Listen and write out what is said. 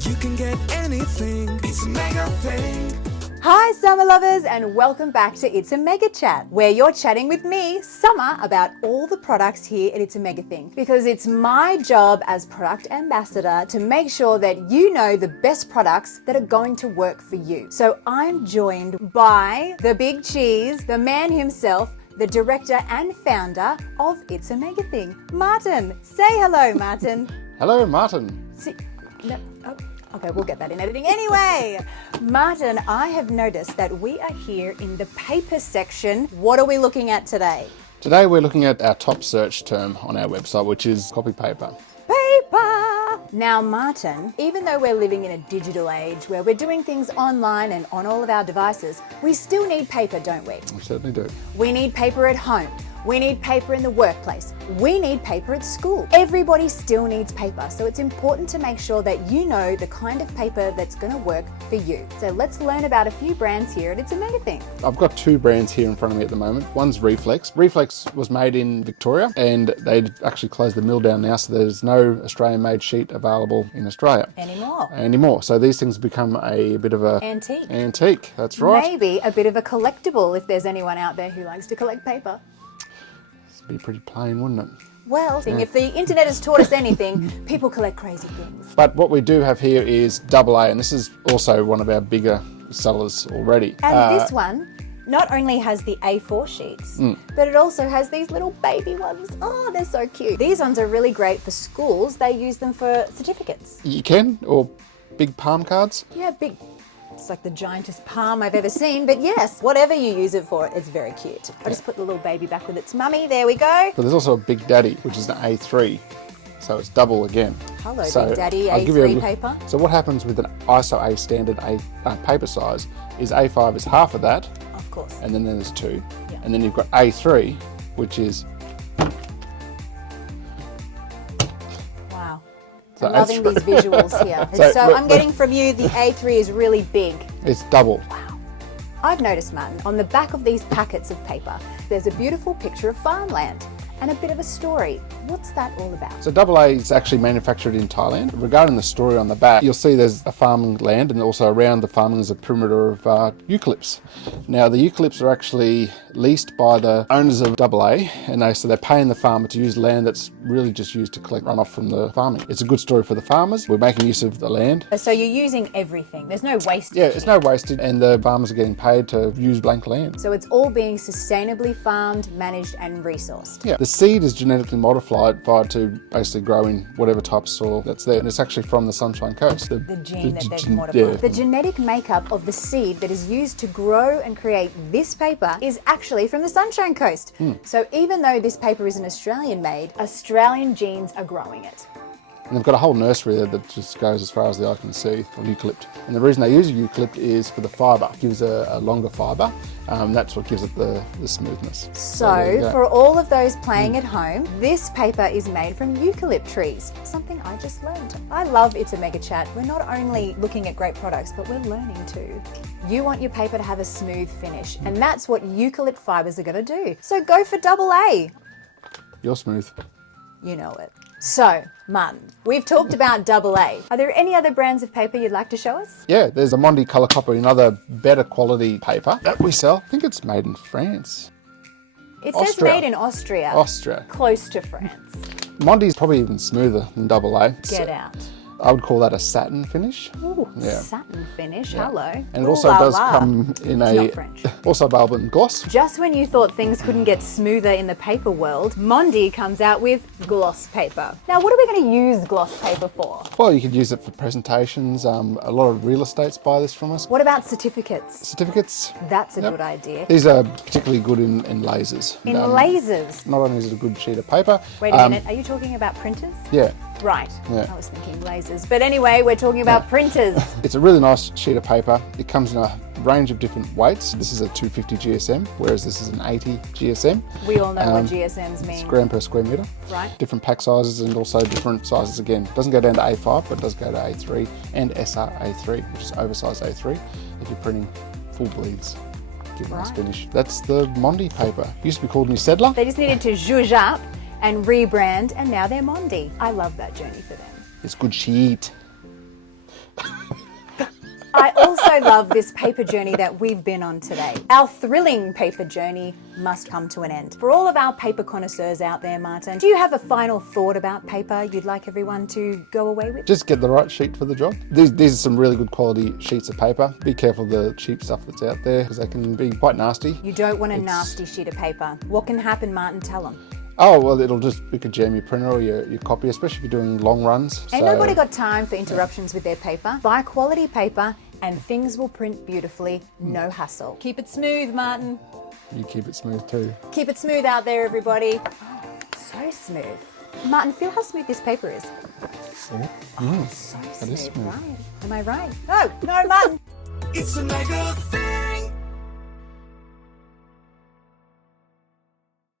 You can get anything. It's a mega thing. Hi summer lovers, and welcome back to It's a Mega Chat, where you're chatting with me, Summer, about all the products here at It's a Mega Thing. Because it's my job as product ambassador to make sure that you know the best products that are going to work for you. So I'm joined by the big cheese, the man himself, the director and founder of It's a Mega Thing, Martin. Say hello, Martin. Hello, Martin. Okay, we'll get that in editing. Anyway, Martin, I have noticed that we are here in the paper section. What are we looking at today? Today we're looking at our top search term on our website, which is copy paper. Paper! Now, Martin, even though we're living in a digital age where we're doing things online and on all of our devices, we still need paper, don't we? We certainly do. We need paper at home. We need paper in the workplace. We need paper at school. Everybody still needs paper, so it's important to make sure that you know the kind of paper that's going to work for you. So let's learn about a few brands here at It's a Mega Thing. I've got two brands here in front of me at the moment. One's Reflex. Reflex was made in Victoria and they've actually closed the mill down now, so there's no Australian-made sheet available in Australia anymore. So these things become a bit of a antique, that's right. Maybe a bit of a collectible if there's anyone out there who likes to collect paper. Be pretty plain, wouldn't it? Well, if the internet has taught us anything, people collect crazy things. But what we do have here is AA, and this is also one of our bigger sellers already. And this one not only has the A4 sheets, but it also has these little baby ones. Oh, they're so cute. These ones are really great for schools. They use them for certificates. You can, or big palm cards. Yeah, big. It's like the giantest palm I've ever seen, but yes, whatever you use it for, it's very cute. I'll just put the little baby back with its mummy. There we go. But there's also a Big Daddy, which is an A3. So it's double again. Hello, Big Daddy, A3 paper. So what happens with an ISO A standard paper size is A5 is half of that. Of course. And then there's two. Yeah. And then you've got A3, which is... I'm loving these visuals here. So I'm getting from you the A3 is really big. It's double. Wow. I've noticed, Martin, on the back of these packets of paper, there's a beautiful picture of farmland and a bit of a story. What's that all about? So AA is actually manufactured in Thailand. Regarding the story on the back, you'll see there's a farming land, and also around the farming is a perimeter of eucalypts. Now the eucalypts are actually leased by the owners of AA, and they're paying the farmer to use land that's really just used to collect runoff from the farming. It's a good story for the farmers. We're making use of the land. So you're using everything. There's no wastage. Yeah, it's no wastage, and the farmers are getting paid to use blank land. So it's all being sustainably farmed, managed and resourced. Yeah. The seed is genetically modified to basically grow in whatever type of soil that's there, and it's actually from the Sunshine Coast. The gene that they've modified. Yeah. The genetic makeup of the seed that is used to grow and create this paper is actually from the Sunshine Coast. So even though this paper isn't Australian made, Australian genes are growing it. And they've got a whole nursery there that just goes as far as the eye can see of eucalypt. And the reason they use eucalypt is for the fibre. It gives a longer fibre. That's what gives it the smoothness. So for all of those playing at home, this paper is made from eucalypt trees. Something I just learned. I love It's a Mega Chat. We're not only looking at great products, but we're learning too. You want your paper to have a smooth finish, and that's what eucalypt fibres are going to do. So go for AA. You're smooth. You know it. So, Martin, we've talked about AA. Are there any other brands of paper you'd like to show us? Yeah, there's a Mondi Colour Copper, another better quality paper that we sell. I think it's made in France. It says made in Austria. Austria. Close to France. Mondi's probably even smoother than AA. Get out. I would call that a satin finish. Ooh, satin finish, hello. And it also does come in not French. Also available in gloss. Just when you thought things couldn't get smoother in the paper world, Mondi comes out with gloss paper. Now, what are we going to use gloss paper for? Well, you could use it for presentations. A lot of real estates buy this from us. What about certificates? Certificates. That's a good idea. These are particularly good in lasers. In lasers? Not only is it a good sheet of paper. Wait a minute, are you talking about printers? Yeah. Right. Yeah. I was thinking lasers. But anyway, we're talking about printers. It's a really nice sheet of paper. It comes in a range of different weights. This is a 250 GSM, whereas this is an 80 GSM. We all know what GSMs mean. It's gram per square metre. Right. Different pack sizes and also different sizes again. It doesn't go down to A5, but it does go to A3 and SR A3, which is oversized A3, if you're printing full bleeds. Give a nice finish. That's the Mondi paper. It used to be called New Sedler. They just needed to zhuzh up and rebrand, and now they're Mondi. I love that journey for them. It's good sheet. I also love this paper journey that we've been on today. Our thrilling paper journey must come to an end. For all of our paper connoisseurs out there, Martin, do you have a final thought about paper you'd like everyone to go away with? Just get the right sheet for the job. These are some really good quality sheets of paper. Be careful of the cheap stuff that's out there because they can be quite nasty. You don't want a nasty sheet of paper. What can happen, Martin? Tell them. Oh, well, it could jam your printer or your copy, especially if you're doing long runs. Ain't nobody got time for interruptions with their paper. Buy quality paper and things will print beautifully, no hassle. Keep it smooth, Martin. You keep it smooth too. Keep it smooth out there, everybody. Oh, so smooth. Martin, feel how smooth this paper is. Oh, So that is smooth, smooth. right? Am I right? No, Martin. It's a mega thing.